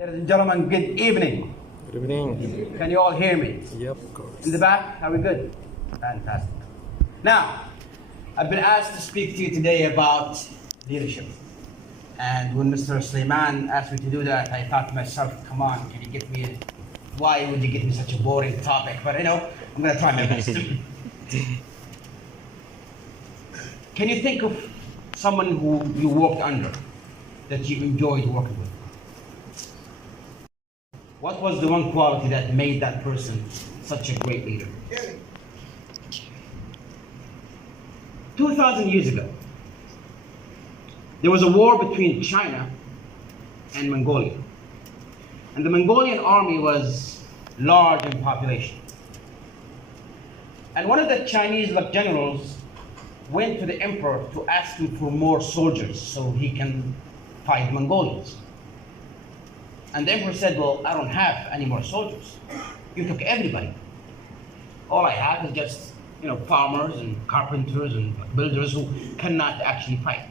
Ladies and gentlemen, good evening. Good evening. Can you all hear me? Yep, of course. In the back, are we good? Fantastic. Now, I've been asked to speak to you today about leadership. And when Mr. Sulaiman asked me to do that, I thought to myself, come on, can you get me why would you give me such a boring topic? But I'm going to try my best. Can you think of someone who you worked under that you enjoyed working with? What was the one quality that made that person such a great leader? 2,000 years ago, there was a war between China and Mongolia. And the Mongolian army was large in population. And one of the Chinese generals went to the emperor to ask him for more soldiers so he can fight Mongolians. And the emperor said, well, I don't have any more soldiers. You took everybody. All I have is just, farmers and carpenters and builders who cannot actually fight.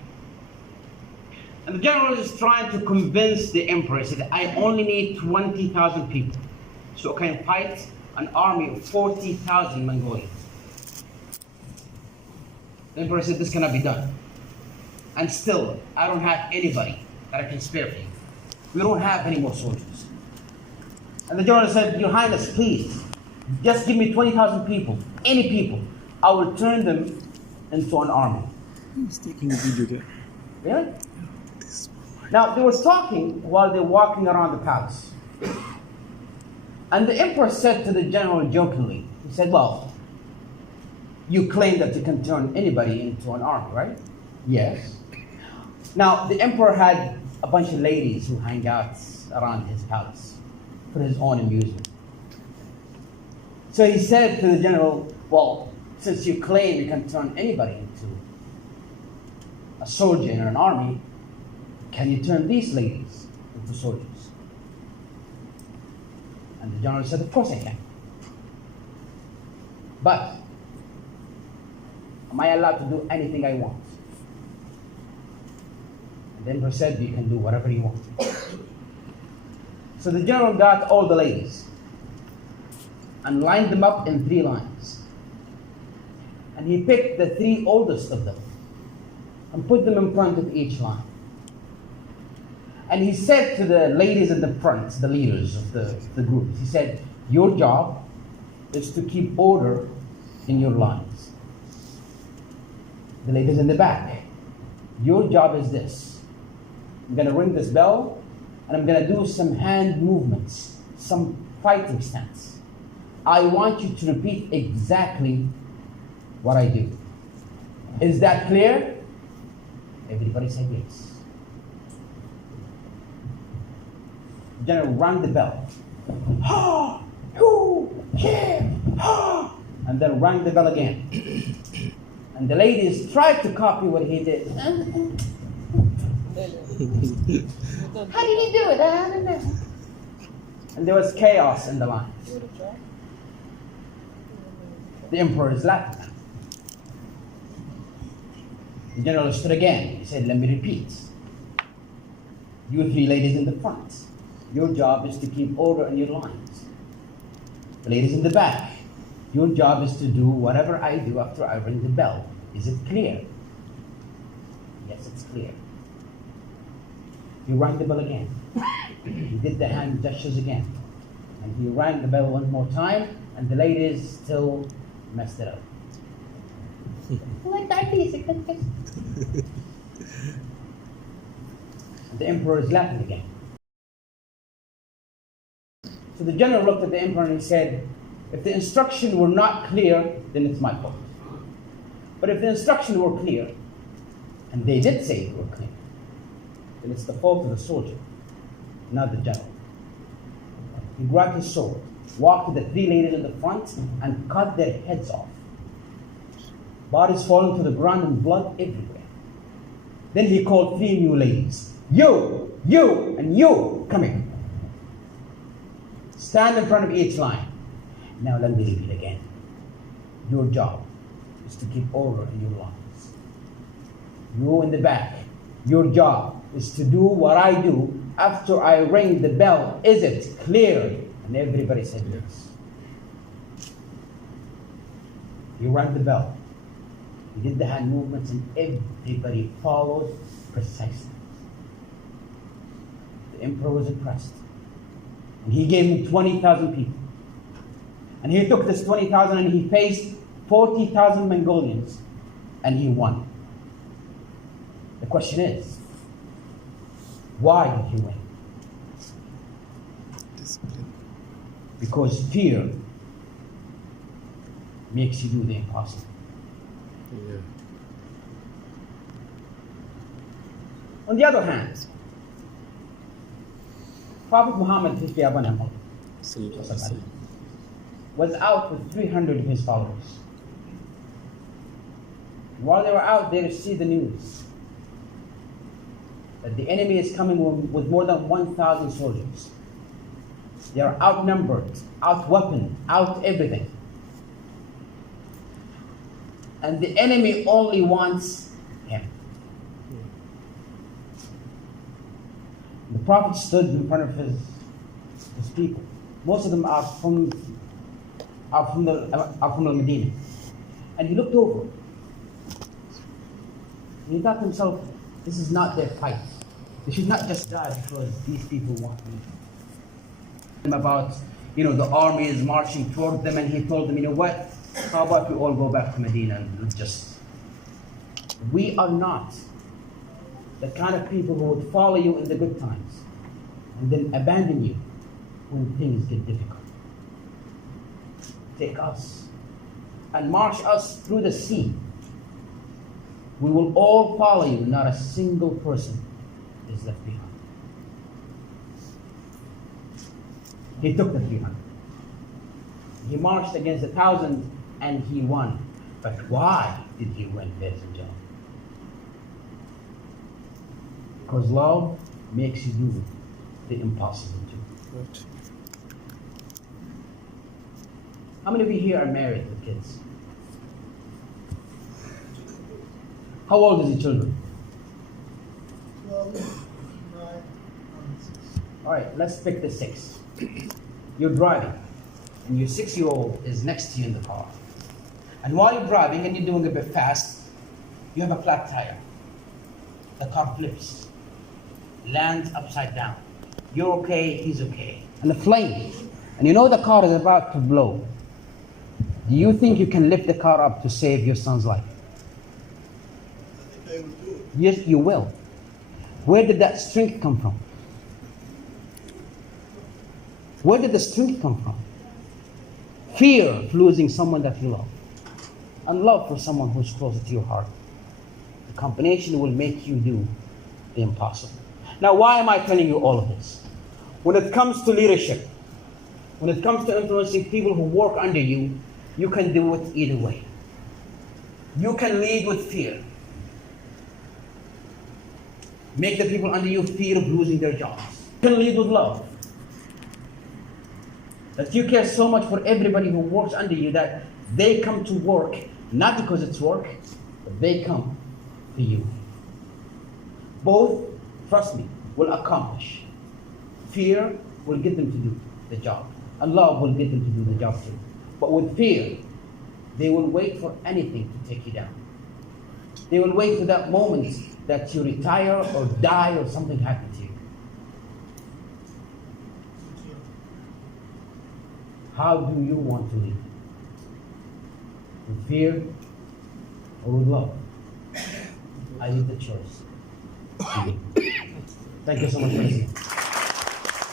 And the general is trying to convince the emperor. He said, I only need 20,000 people. So I can fight an army of 40,000 Mongolians. The emperor said, this cannot be done. And still, I don't have anybody that I can spare for you. We don't have any more soldiers. And the general said, Your Highness, please, just give me 20,000 people, any people. I will turn them into an army. He's taking a video game. Really? Now, they were talking while they're walking around the palace. And the emperor said to the general jokingly, he said, well, you claim that you can turn anybody into an army, right? Yes. Now, the emperor had a bunch of ladies who hang out around his palace for his own amusement. So he said to the general, well, since you claim you can turn anybody into a soldier in an army, can you turn these ladies into soldiers? And the general said, of course I can. But am I allowed to do anything I want? And the emperor said, you can do whatever you want. So the general got all the ladies and lined them up in 3 lines. And he picked the 3 oldest of them and put them in front of each line. And he said to the ladies in the front, the leaders of the groups, he said, your job is to keep order in your lines. The ladies in the back, your job is this. I'm going to ring this bell, and I'm going to do some hand movements, some fighting stance. I want you to repeat exactly what I do. Is that clear? Everybody said yes. General rang the bell. Ha! Who? Yeah! Ha! And then rang the bell again. And the ladies tried to copy what he did. How did he do it? And there was chaos in the line. The emperor is laughing. The general stood again. He said, let me repeat. You 3 ladies in the front, your job is to keep order in your lines. The ladies in the back, your job is to do whatever I do after I ring the bell. Is it clear? Yes, it's clear. He rang the bell again. He did the hand gestures again. And he rang the bell one more time, and the ladies still messed it up. Like that, the emperor is laughing again. So the general looked at the emperor and he said, if the instruction were not clear, then it's my fault. But if the instruction were clear, and they did say it were clear, then it's the fault of the soldier, not the general. He grabbed his sword, walked to the 3 ladies in the front, and cut their heads off. Bodies falling to the ground and blood everywhere. Then he called 3 new ladies. You, and you, come here. Stand in front of each line. Now let me repeat again. Your job is to keep order in your lines. You in the back, your job is to do what I do after I ring the bell, is it clear? And everybody said yes. He rang the bell. He did the hand movements and everybody followed precisely. The emperor was impressed. And he gave him 20,000 people. And he took this 20,000 and he faced 40,000 Mongolians and he won. The question is, why did he win? Discipline. Because fear makes you do the impossible. Yeah. On the other hand, Prophet Muhammad, peace be upon him, was out with 300 of his followers. While they were out, they received the news that the enemy is coming with more than 1,000 soldiers. They are outnumbered, outweaponed, out everything. And the enemy only wants him. The Prophet stood in front of his people. Most of them are from the Medina. And he looked over. And he thought to himself, this is not their fight. They should not just die because these people want me. About, the army is marching toward them, and he told them, what? How about we all go back to Medina and we are not the kind of people who would follow you in the good times and then abandon you when things get difficult. Take us and march us through the sea. We will all follow you, not a single person is left behind. He took the 300. He marched against 1,000 and he won. But why did he win, ladies and gentlemen? Because love makes you do the impossible too. Right. How many of you here are married with kids? How old is your children? 12, 9, and 6. All right, let's pick the 6. You're driving, and your 6-year-old is next to you in the car. And while you're driving and you're doing a bit fast, you have a flat tire. The car flips, lands upside down. You're okay, he's okay. And the flame, and you know the car is about to blow. Do you think you can lift the car up to save your son's life? I think I will do it. Yes, you will. Where did that strength come from? Where did the strength come from? Fear of losing someone that you love, and love for someone who's closer to your heart. The combination will make you do the impossible. Now, why am I telling you all of this? When it comes to leadership, when it comes to influencing people who work under you, you can do it either way. You can lead with fear. Make the people under you fear of losing their jobs. You can lead with love. That you care so much for everybody who works under you that they come to work, not because it's work, but they come to you. Both, trust me, will accomplish. Fear will get them to do the job, and love will get them to do the job too. But with fear, they will wait for anything to take you down. They will wait for that moment that you retire or die or something happens to you. How do you want to live? With fear or with love? I leave the choice. Thank you so much for listening.